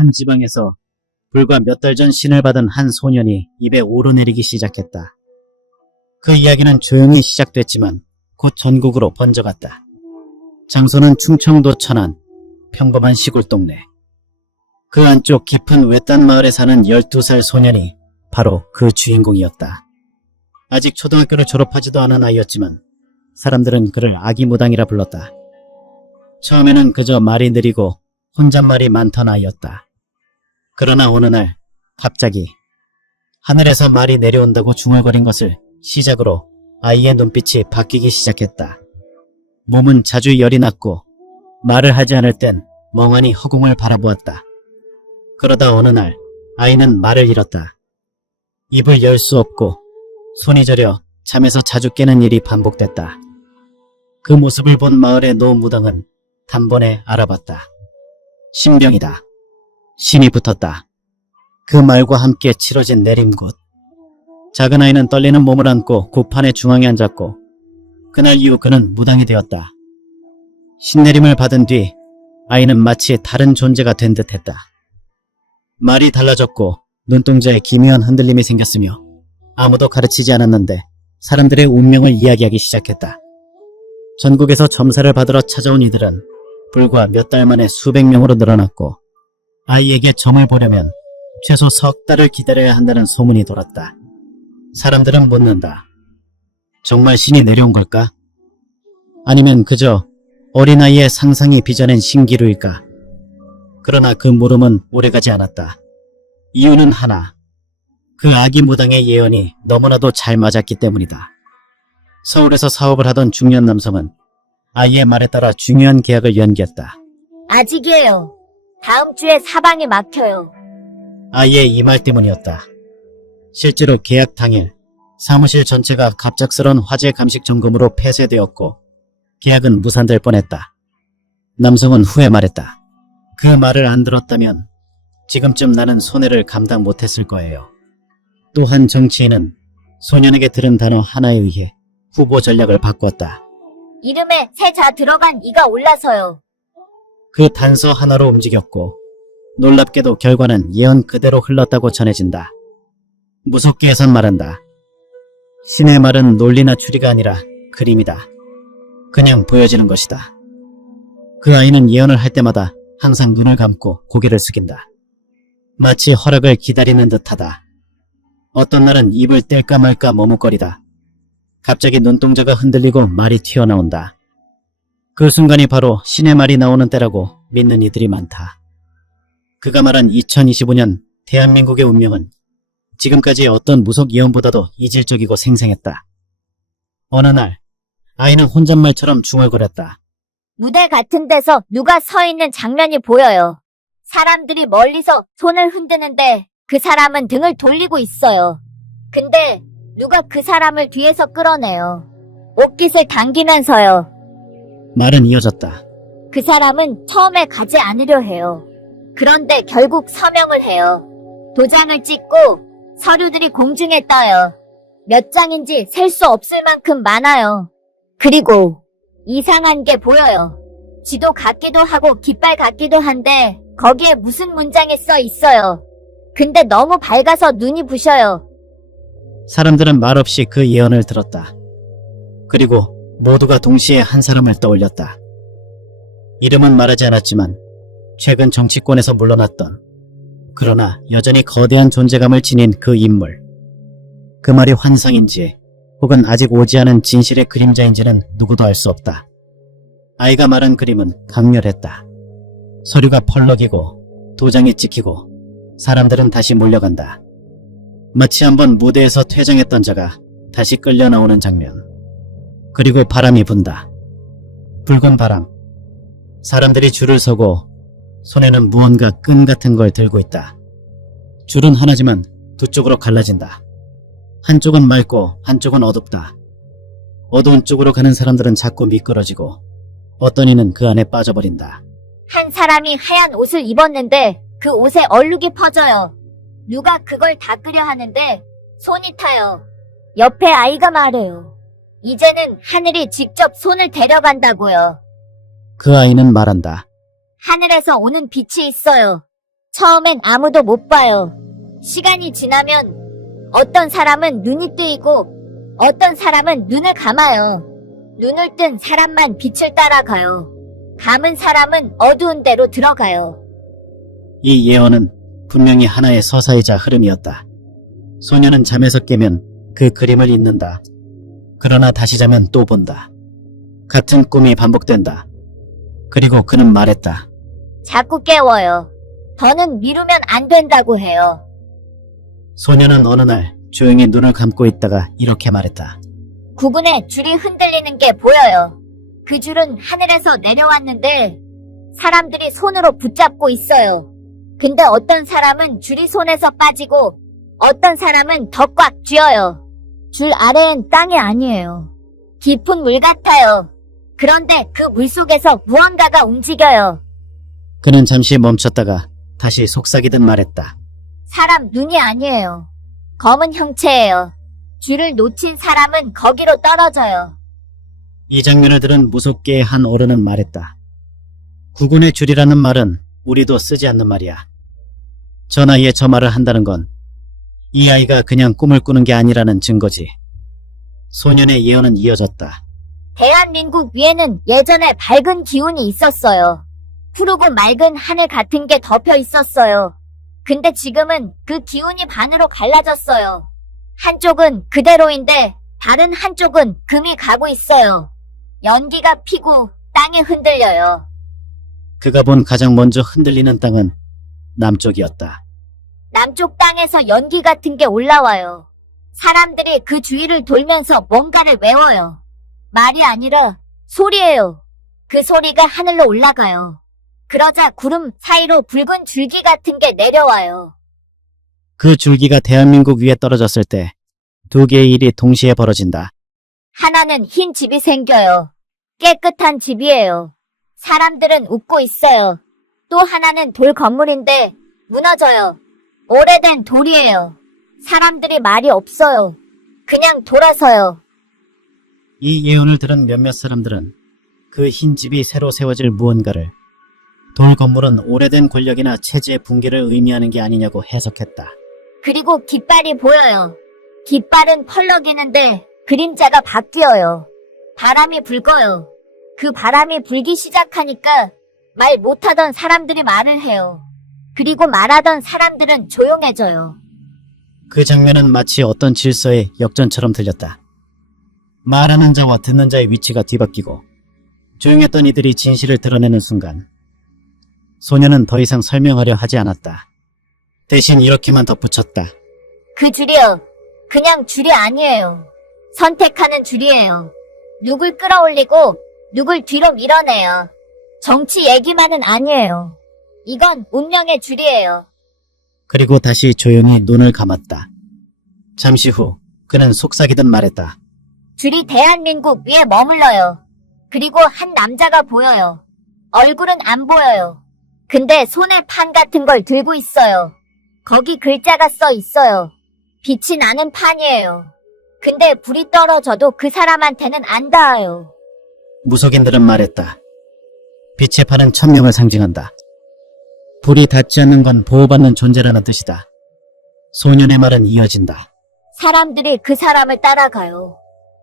한 지방에서 불과 몇 달 전 신을 받은 한 소년이 입에 오르내리기 시작했다. 그 이야기는 조용히 시작됐지만 곧 전국으로 번져갔다. 장소는 충청도 천안, 평범한 시골 동네. 그 안쪽 깊은 외딴 마을에 사는 12살 소년이 바로 그 주인공이었다. 아직 초등학교를 졸업하지도 않은 아이였지만 사람들은 그를 아기무당이라 불렀다. 처음에는 그저 말이 느리고 혼잣말이 많던 아이였다. 그러나 어느 날 갑자기 하늘에서 말이 내려온다고 중얼거린 것을 시작으로 아이의 눈빛이 바뀌기 시작했다. 몸은 자주 열이 났고 말을 하지 않을 땐 멍하니 허공을 바라보았다. 그러다 어느 날 아이는 말을 잃었다. 입을 열 수 없고 손이 저려 잠에서 자주 깨는 일이 반복됐다. 그 모습을 본 마을의 노무당은 단번에 알아봤다. 신병이다. 신이 붙었다. 그 말과 함께 치러진 내림굿. 작은 아이는 떨리는 몸을 안고 굿판의 중앙에 앉았고 그날 이후 그는 무당이 되었다. 신내림을 받은 뒤 아이는 마치 다른 존재가 된 듯했다. 말이 달라졌고 눈동자에 기묘한 흔들림이 생겼으며 아무도 가르치지 않았는데 사람들의 운명을 이야기하기 시작했다. 전국에서 점사를 받으러 찾아온 이들은 불과 몇 달 만에 수백 명으로 늘어났고 아이에게 점을 보려면 최소 석 달을 기다려야 한다는 소문이 돌았다. 사람들은 묻는다. 정말 신이 내려온 걸까? 아니면 그저 어린아이의 상상이 빚어낸 신기루일까? 그러나 그 물음은 오래가지 않았다. 이유는 하나. 그 아기 무당의 예언이 너무나도 잘 맞았기 때문이다. 서울에서 사업을 하던 중년 남성은 아이의 말에 따라 중요한 계약을 연기했다. 아직이에요. 다음 주에 사방이 막혀요. 아이의 이 말 때문이었다. 실제로 계약 당일 사무실 전체가 갑작스런 화재 감식 점검으로 폐쇄되었고 계약은 무산될 뻔했다. 남성은 후에 말했다. 그 말을 안 들었다면 지금쯤 나는 손해를 감당 못했을 거예요. 또 한 정치인은 소년에게 들은 단어 하나에 의해 후보 전략을 바꿨다. 이름에 새 자 들어간 이가 올라서요. 그 단서 하나로 움직였고 놀랍게도 결과는 예언 그대로 흘렀다고 전해진다. 무섭게 해선 말한다. 신의 말은 논리나 추리가 아니라 그림이다. 그냥 보여지는 것이다. 그 아이는 예언을 할 때마다 항상 눈을 감고 고개를 숙인다. 마치 허락을 기다리는 듯하다. 어떤 날은 입을 뗄까 말까 머뭇거리다. 갑자기 눈동자가 흔들리고 말이 튀어나온다. 그 순간이 바로 신의 말이 나오는 때라고 믿는 이들이 많다. 그가 말한 2025년 대한민국의 운명은 지금까지의 어떤 무속 예언보다도 이질적이고 생생했다. 어느 날 아이는 혼잣말처럼 중얼거렸다. 무대 같은 데서 누가 서 있는 장면이 보여요. 사람들이 멀리서 손을 흔드는데 그 사람은 등을 돌리고 있어요. 근데 누가 그 사람을 뒤에서 끌어내요. 옷깃을 당기면서요. 말은 이어졌다. 그 사람은 처음에 가지 않으려 해요. 그런데 결국 서명을 해요. 도장을 찍고 서류들이 공중에 떠요. 몇 장인지 셀 수 없을 만큼 많아요. 그리고 이상한 게 보여요. 지도 같기도 하고 깃발 같기도 한데 거기에 무슨 문장이 써 있어요. 근데 너무 밝아서 눈이 부셔요. 사람들은 말없이 그 예언을 들었다. 그리고 모두가 동시에 한 사람을 떠올렸다. 이름은 말하지 않았지만 최근 정치권에서 물러났던 그러나 여전히 거대한 존재감을 지닌 그 인물. 그 말이 환상인지 혹은 아직 오지 않은 진실의 그림자인지는 누구도 알 수 없다. 아이가 말한 그림은 강렬했다. 서류가 펄럭이고 도장이 찍히고 사람들은 다시 몰려간다. 마치 한번 무대에서 퇴장했던 자가 다시 끌려 나오는 장면. 그리고 바람이 분다. 붉은 바람. 사람들이 줄을 서고 손에는 무언가 끈 같은 걸 들고 있다. 줄은 하나지만 두 쪽으로 갈라진다. 한쪽은 맑고 한쪽은 어둡다. 어두운 쪽으로 가는 사람들은 자꾸 미끄러지고 어떤 이는 그 안에 빠져버린다. 한 사람이 하얀 옷을 입었는데 그 옷에 얼룩이 퍼져요. 누가 그걸 닦으려 하는데 손이 타요. 옆에 아이가 말해요. 이제는 하늘이 직접 손을 데려간다고요. 그 아이는 말한다. 하늘에서 오는 빛이 있어요. 처음엔 아무도 못 봐요. 시간이 지나면 어떤 사람은 눈이 뜨이고 어떤 사람은 눈을 감아요. 눈을 뜬 사람만 빛을 따라가요. 감은 사람은 어두운 데로 들어가요. 이 예언은 분명히 하나의 서사이자 흐름이었다. 소녀는 잠에서 깨면 그 그림을 잊는다. 그러나 다시 자면 또 본다. 같은 꿈이 반복된다. 그리고 그는 말했다. 자꾸 깨워요. 더는 미루면 안 된다고 해요. 소녀는 어느 날 조용히 눈을 감고 있다가 이렇게 말했다. 구근에 줄이 흔들리는 게 보여요. 그 줄은 하늘에서 내려왔는데 사람들이 손으로 붙잡고 있어요. 근데 어떤 사람은 줄이 손에서 빠지고 어떤 사람은 더 꽉 쥐어요. 줄 아래엔 땅이 아니에요. 깊은 물 같아요. 그런데 그 물 속에서 무언가가 움직여요. 그는 잠시 멈췄다가 다시 속삭이듯 말했다. 사람 눈이 아니에요. 검은 형체예요. 줄을 놓친 사람은 거기로 떨어져요. 이 장면을 들은 무섭게 한 어른은 말했다. 구군의 줄이라는 말은 우리도 쓰지 않는 말이야. 저 나이에 저 말을 한다는 건 이 아이가 그냥 꿈을 꾸는 게 아니라는 증거지. 소년의 예언은 이어졌다. 대한민국 위에는 예전에 밝은 기운이 있었어요. 푸르고 맑은 하늘 같은 게 덮여 있었어요. 근데 지금은 그 기운이 반으로 갈라졌어요. 한쪽은 그대로인데 다른 한쪽은 금이 가고 있어요. 연기가 피고 땅이 흔들려요. 그가 본 가장 먼저 흔들리는 땅은 남쪽이었다. 남쪽 땅에서 연기 같은 게 올라와요. 사람들이 그 주위를 돌면서 뭔가를 외워요. 말이 아니라 소리예요. 그 소리가 하늘로 올라가요. 그러자 구름 사이로 붉은 줄기 같은 게 내려와요. 그 줄기가 대한민국 위에 떨어졌을 때 두 개의 일이 동시에 벌어진다. 하나는 흰 집이 생겨요. 깨끗한 집이에요. 사람들은 웃고 있어요. 또 하나는 돌 건물인데 무너져요. 오래된 돌이에요. 사람들이 말이 없어요. 그냥 돌아서요. 이 예언을 들은 몇몇 사람들은 그 흰 집이 새로 세워질 무언가를 돌 건물은 오래된 권력이나 체제의 붕괴를 의미하는 게 아니냐고 해석했다. 그리고 깃발이 보여요. 깃발은 펄럭이는데 그림자가 바뀌어요. 바람이 불어요. 그 바람이 불기 시작하니까 말 못하던 사람들이 말을 해요. 그리고 말하던 사람들은 조용해져요. 그 장면은 마치 어떤 질서의 역전처럼 들렸다. 말하는 자와 듣는 자의 위치가 뒤바뀌고 조용했던 이들이 진실을 드러내는 순간 소녀는 더 이상 설명하려 하지 않았다. 대신 이렇게만 덧붙였다. 그 줄이요. 그냥 줄이 아니에요. 선택하는 줄이에요. 누굴 끌어올리고 누굴 뒤로 밀어내요. 정치 얘기만은 아니에요. 이건 운명의 줄이에요. 그리고 다시 조용히 눈을 감았다. 잠시 후 그는 속삭이듯 말했다. 줄이 대한민국 위에 머물러요. 그리고 한 남자가 보여요. 얼굴은 안 보여요. 근데 손에 판 같은 걸 들고 있어요. 거기 글자가 써 있어요. 빛이 나는 판이에요. 근데 불이 떨어져도 그 사람한테는 안 닿아요. 무속인들은 말했다. 빛의 판은 천명을 상징한다. 불이 닿지 않는 건 보호받는 존재라는 뜻이다. 소년의 말은 이어진다. 사람들이 그 사람을 따라가요.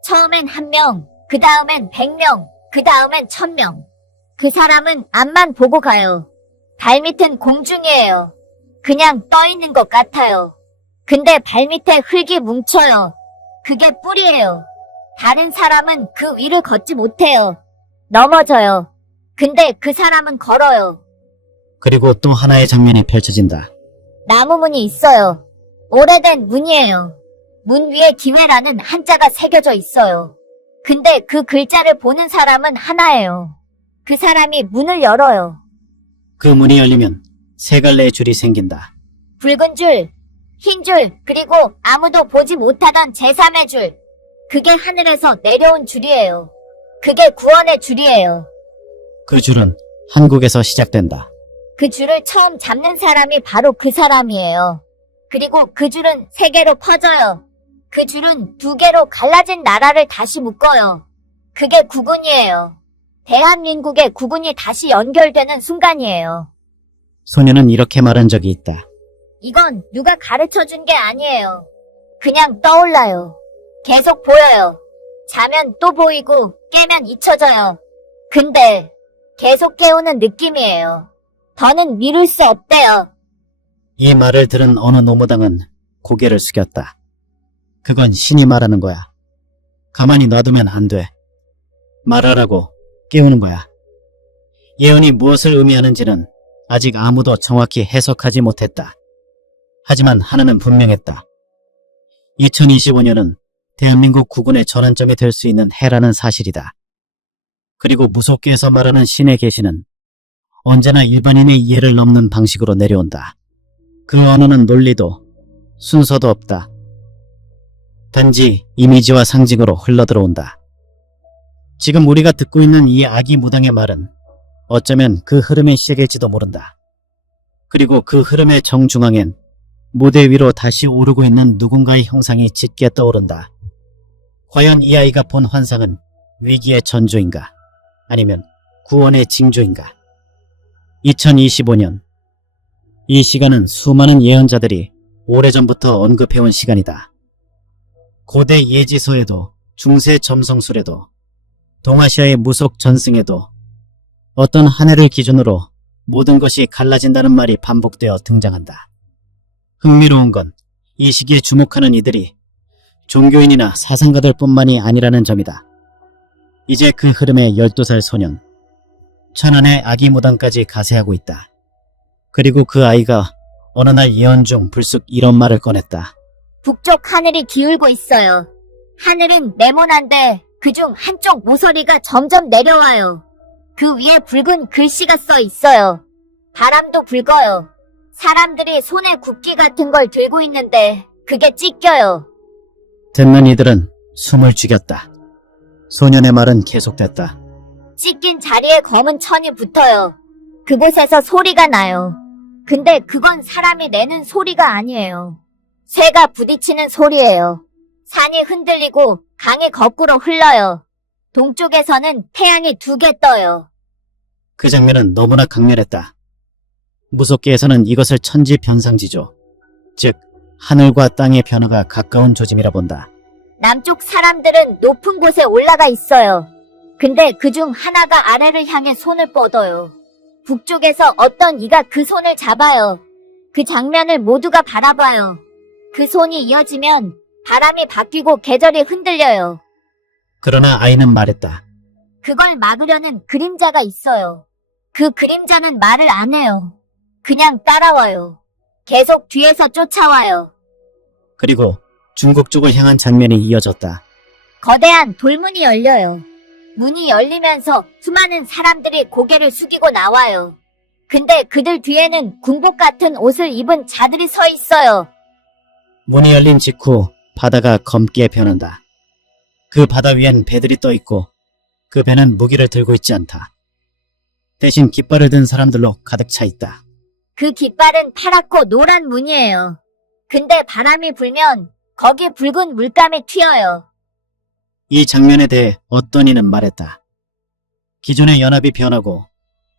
처음엔 1명, 그 다음엔 100명, 그 다음엔 1000명. 그 사람은 앞만 보고 가요. 발밑은 공중이에요. 그냥 떠 있는 것 같아요. 근데 발밑에 흙이 뭉쳐요. 그게 뿌리예요. 다른 사람은 그 위를 걷지 못해요. 넘어져요. 근데 그 사람은 걸어요. 그리고 또 하나의 장면이 펼쳐진다. 나무 문이 있어요. 오래된 문이에요. 문 위에 기회라는 한자가 새겨져 있어요. 근데 그 글자를 보는 사람은 하나예요. 그 사람이 문을 열어요. 그 문이 열리면 세 갈래의 줄이 생긴다. 붉은 줄, 흰 줄, 그리고 아무도 보지 못하던 제3의 줄. 그게 하늘에서 내려온 줄이에요. 그게 구원의 줄이에요. 그 줄은 한국에서 시작된다. 그 줄을 처음 잡는 사람이 바로 그 사람이에요. 그리고 그 줄은 세계로 퍼져요. 그 줄은 2개로 갈라진 나라를 다시 묶어요. 그게 구군이에요. 대한민국의 구군이 다시 연결되는 순간이에요. 소녀는 이렇게 말한 적이 있다. 이건 누가 가르쳐 준 게 아니에요. 그냥 떠올라요. 계속 보여요. 자면 또 보이고 깨면 잊혀져요. 근데 계속 깨우는 느낌이에요. 더는 미룰 수 없대요. 이 말을 들은 어느 노무당은 고개를 숙였다. 그건 신이 말하는 거야. 가만히 놔두면 안 돼. 말하라고 깨우는 거야. 예언이 무엇을 의미하는지는 아직 아무도 정확히 해석하지 못했다. 하지만 하나는 분명했다. 2025년은 대한민국 국군의 전환점이 될 수 있는 해라는 사실이다. 그리고 무속계에서 말하는 신의 계시는 언제나 일반인의 이해를 넘는 방식으로 내려온다. 그 언어는 논리도 순서도 없다. 단지 이미지와 상징으로 흘러들어온다. 지금 우리가 듣고 있는 이 아기 무당의 말은 어쩌면 그 흐름의 시작일지도 모른다. 그리고 그 흐름의 정중앙엔 무대 위로 다시 오르고 있는 누군가의 형상이 짙게 떠오른다. 과연 이 아이가 본 환상은 위기의 전조인가? 아니면 구원의 징조인가? 2025년. 이 시간은 수많은 예언자들이 오래전부터 언급해온 시간이다. 고대 예지서에도 중세 점성술에도 동아시아의 무속 전승에도 어떤 한 해를 기준으로 모든 것이 갈라진다는 말이 반복되어 등장한다. 흥미로운 건 이 시기에 주목하는 이들이 종교인이나 사상가들 뿐만이 아니라는 점이다. 이제 그 흐름에 12살 소년, 천안의 아기 무당까지 가세하고 있다. 그리고 그 아이가 어느 날 예언 중 불쑥 이런 말을 꺼냈다. 북쪽 하늘이 기울고 있어요. 하늘은 네모난데 그중 한쪽 모서리가 점점 내려와요. 그 위에 붉은 글씨가 써 있어요. 바람도 불어요. 사람들이 손에 굽기 같은 걸 들고 있는데 그게 찢겨요. 듣는 이들은 숨을 죽였다. 소년의 말은 계속됐다. 찢긴 자리에 검은 천이 붙어요. 그곳에서 소리가 나요. 근데 그건 사람이 내는 소리가 아니에요. 쇠가 부딪히는 소리예요. 산이 흔들리고 강이 거꾸로 흘러요. 동쪽에서는 태양이 2개 떠요. 그 장면은 너무나 강렬했다. 무속계에서는 이것을 천지변상지조, 즉 하늘과 땅의 변화가 가까운 조짐이라 본다. 남쪽 사람들은 높은 곳에 올라가 있어요. 근데 그중 하나가 아래를 향해 손을 뻗어요. 북쪽에서 어떤 이가 그 손을 잡아요. 그 장면을 모두가 바라봐요. 그 손이 이어지면 바람이 바뀌고 계절이 흔들려요. 그러나 아이는 말했다. 그걸 막으려는 그림자가 있어요. 그 그림자는 말을 안 해요. 그냥 따라와요. 계속 뒤에서 쫓아와요. 그리고 중국 쪽을 향한 장면이 이어졌다. 거대한 돌문이 열려요. 문이 열리면서 수많은 사람들이 고개를 숙이고 나와요. 근데 그들 뒤에는 군복 같은 옷을 입은 자들이 서 있어요. 문이 열린 직후 바다가 검게 변한다. 그 바다 위엔 배들이 떠 있고 그 배는 무기를 들고 있지 않다. 대신 깃발을 든 사람들로 가득 차 있다. 그 깃발은 파랗고 노란 문이에요. 근데 바람이 불면 거기에 붉은 물감이 튀어요. 이 장면에 대해 어떤 이는 말했다. 기존의 연합이 변하고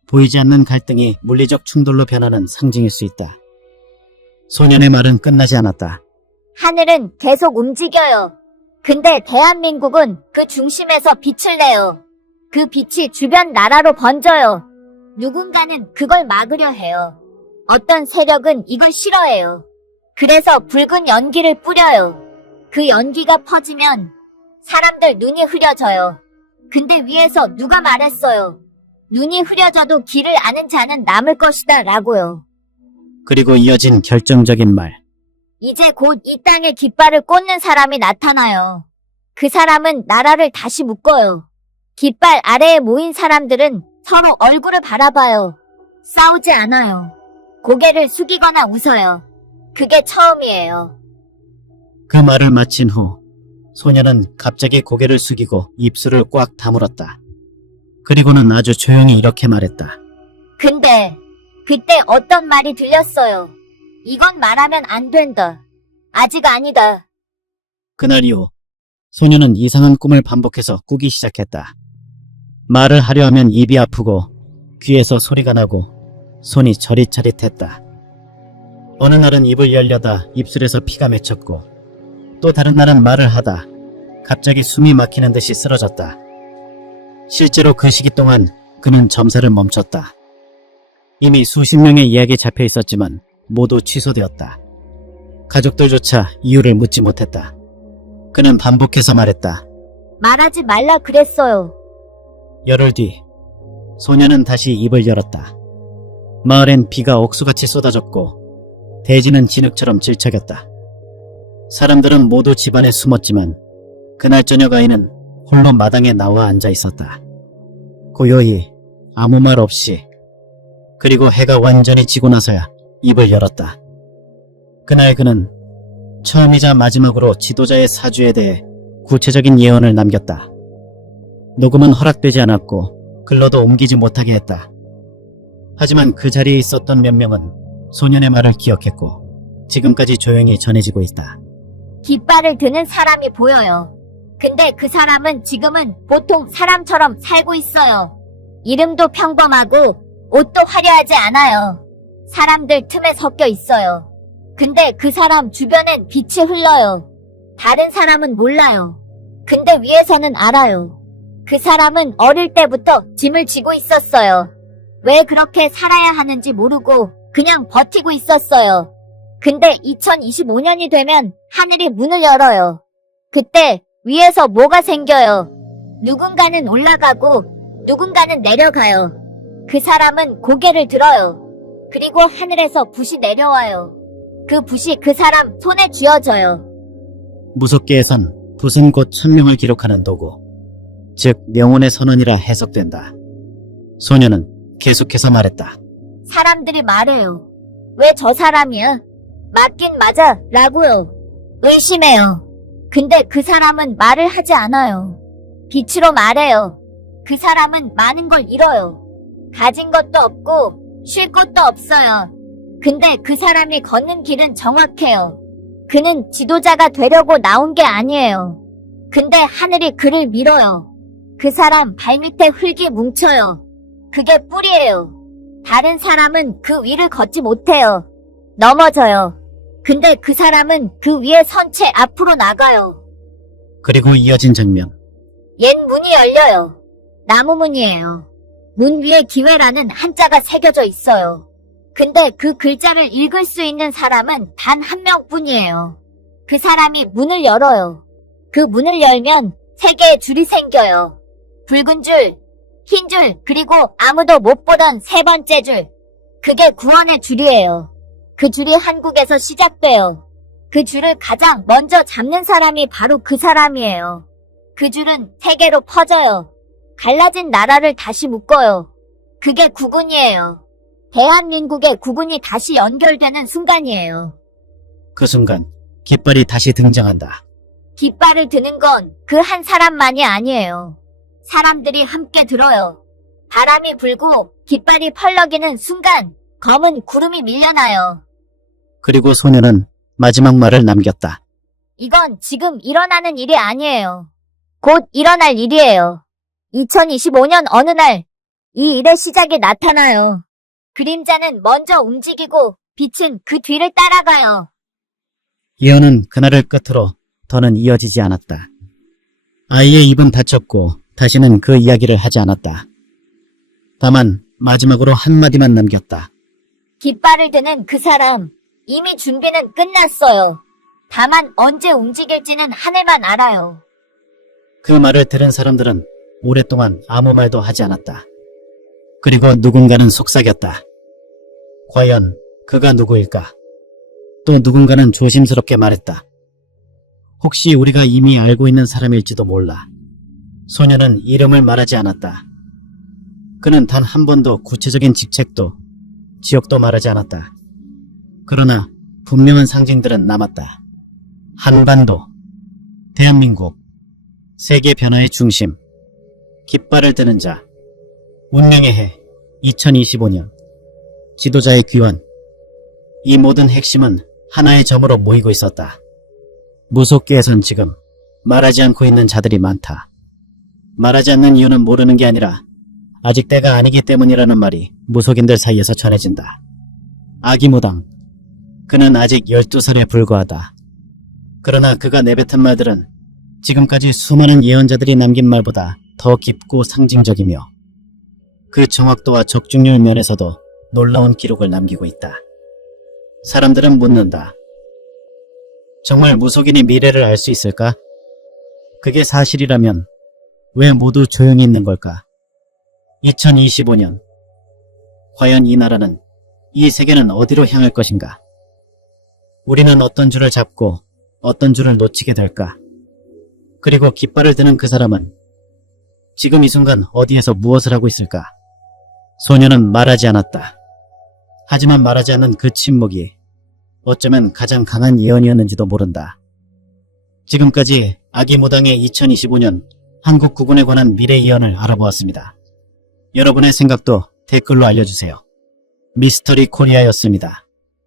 보이지 않는 갈등이 물리적 충돌로 변하는 상징일 수 있다. 소년의 말은 끝나지 않았다. 하늘은 계속 움직여요. 근데 대한민국은 그 중심에서 빛을 내요. 그 빛이 주변 나라로 번져요. 누군가는 그걸 막으려 해요. 어떤 세력은 이걸 싫어해요. 그래서 붉은 연기를 뿌려요. 그 연기가 퍼지면 사람들 눈이 흐려져요. 근데 위에서 누가 말했어요. 눈이 흐려져도 길을 아는 자는 남을 것이다 라고요. 그리고 이어진 결정적인 말. 이제 곧 이 땅에 깃발을 꽂는 사람이 나타나요. 그 사람은 나라를 다시 묶어요. 깃발 아래에 모인 사람들은 서로 얼굴을 바라봐요. 싸우지 않아요. 고개를 숙이거나 웃어요. 그게 처음이에요. 그 말을 마친 후 소녀는 갑자기 고개를 숙이고 입술을 꽉 다물었다. 그리고는 아주 조용히 이렇게 말했다. 근데 그때 어떤 말이 들렸어요. 이건 말하면 안 된다. 아직 아니다. 그날 이후 소녀는 이상한 꿈을 반복해서 꾸기 시작했다. 말을 하려 하면 입이 아프고 귀에서 소리가 나고 손이 저릿저릿했다. 어느 날은 입을 열려다 입술에서 피가 맺혔고 또 다른 날은 말을 하다 갑자기 숨이 막히는 듯이 쓰러졌다. 실제로 그 시기 동안 그는 점사를 멈췄다. 이미 수십 명의 예약이 잡혀 있었지만 모두 취소되었다. 가족들조차 이유를 묻지 못했다. 그는 반복해서 말했다. 말하지 말라 그랬어요. 열흘 뒤 소녀는 다시 입을 열었다. 마을엔 비가 억수같이 쏟아졌고 대지는 진흙처럼 질척였다. 사람들은 모두 집안에 숨었지만 그날 저녁 아이는 홀로 마당에 나와 앉아 있었다. 고요히 아무 말 없이. 그리고 해가 완전히 지고 나서야 입을 열었다. 그날 그는 처음이자 마지막으로 지도자의 사주에 대해 구체적인 예언을 남겼다. 녹음은 허락되지 않았고 글로도 옮기지 못하게 했다. 하지만 그 자리에 있었던 몇 명은 소년의 말을 기억했고 지금까지 조용히 전해지고 있다. 깃발을 드는 사람이 보여요. 근데 그 사람은 지금은 보통 사람처럼 살고 있어요. 이름도 평범하고 옷도 화려하지 않아요. 사람들 틈에 섞여 있어요. 근데 그 사람 주변엔 빛이 흘러요. 다른 사람은 몰라요. 근데 위에서는 알아요. 그 사람은 어릴 때부터 짐을 지고 있었어요. 왜 그렇게 살아야 하는지 모르고 그냥 버티고 있었어요. 근데 2025년이 되면 하늘이 문을 열어요. 그때 위에서 뭐가 생겨요. 누군가는 올라가고 누군가는 내려가요. 그 사람은 고개를 들어요. 그리고 하늘에서 붓이 내려와요. 그 붓이 그 사람 손에 쥐어져요. 무속계에선 붓은 곧 천명을 기록하는 도구, 즉 명운의 선언이라 해석된다. 소녀는 계속해서 말했다. 사람들이 말해요. 왜 저 사람이야? 맞긴 맞아 라고요. 의심해요. 근데 그 사람은 말을 하지 않아요. 빛으로 말해요. 그 사람은 많은 걸 잃어요. 가진 것도 없고 쉴 곳도 없어요. 근데 그 사람이 걷는 길은 정확해요. 그는 지도자가 되려고 나온 게 아니에요. 근데 하늘이 그를 밀어요. 그 사람 발밑에 흙이 뭉쳐요. 그게 뿌리예요. 다른 사람은 그 위를 걷지 못해요. 넘어져요. 근데 그 사람은 그 위에 선 채 앞으로 나가요. 그리고 이어진 장면. 옛 문이 열려요. 나무 문이에요. 문 위에 기회라는 한자가 새겨져 있어요. 근데 그 글자를 읽을 수 있는 사람은 단 한 명뿐이에요. 그 사람이 문을 열어요. 그 문을 열면 세 개의 줄이 생겨요. 붉은 줄, 흰 줄, 그리고 아무도 못 보던 세 번째 줄. 그게 구원의 줄이에요. 그 줄이 한국에서 시작돼요. 그 줄을 가장 먼저 잡는 사람이 바로 그 사람이에요. 그 줄은 세계로 퍼져요. 갈라진 나라를 다시 묶어요. 그게 국운이에요. 대한민국의 국운이 다시 연결되는 순간이에요. 그 순간 깃발이 다시 등장한다. 깃발을 드는 건 그 한 사람만이 아니에요. 사람들이 함께 들어요. 바람이 불고 깃발이 펄럭이는 순간 검은 구름이 밀려나요. 그리고 소녀는 마지막 말을 남겼다. 이건 지금 일어나는 일이 아니에요. 곧 일어날 일이에요. 2025년 어느 날 이 일의 시작이 나타나요. 그림자는 먼저 움직이고 빛은 그 뒤를 따라가요. 예언은 그날을 끝으로 더는 이어지지 않았다. 아이의 입은 닫혔고 다시는 그 이야기를 하지 않았다. 다만 마지막으로 한마디만 남겼다. 깃발을 드는 그 사람, 이미 준비는 끝났어요. 다만 언제 움직일지는 하늘만 알아요. 그 말을 들은 사람들은 오랫동안 아무 말도 하지 않았다. 그리고 누군가는 속삭였다. 과연 그가 누구일까? 또 누군가는 조심스럽게 말했다. 혹시 우리가 이미 알고 있는 사람일지도 몰라. 소녀는 이름을 말하지 않았다. 그는 단 한 번도 구체적인 직책도 지역도 말하지 않았다. 그러나 분명한 상징들은 남았다. 한반도, 대한민국, 세계 변화의 중심, 깃발을 드는 자, 운명의 해, 2025년, 지도자의 귀환. 이 모든 핵심은 하나의 점으로 모이고 있었다. 무속계에선 지금 말하지 않고 있는 자들이 많다. 말하지 않는 이유는 모르는 게 아니라 아직 때가 아니기 때문이라는 말이 무속인들 사이에서 전해진다. 아기무당. 그는 아직 12살에 불과하다. 그러나 그가 내뱉은 말들은 지금까지 수많은 예언자들이 남긴 말보다 더 깊고 상징적이며 그 정확도와 적중률 면에서도 놀라운 기록을 남기고 있다. 사람들은 묻는다. 정말 무속인이 미래를 알 수 있을까? 그게 사실이라면 왜 모두 조용히 있는 걸까? 2025년. 과연 이 나라는, 이 세계는 어디로 향할 것인가? 우리는 어떤 줄을 잡고 어떤 줄을 놓치게 될까? 그리고 깃발을 드는 그 사람은 지금 이 순간 어디에서 무엇을 하고 있을까? 소녀는 말하지 않았다. 하지만 말하지 않는 그 침묵이 어쩌면 가장 강한 예언이었는지도 모른다. 지금까지 아기무당의 2025년 한국 구군에 관한 미래 예언을 알아보았습니다. 여러분의 생각도 댓글로 알려주세요. 미스터리 코리아였습니다.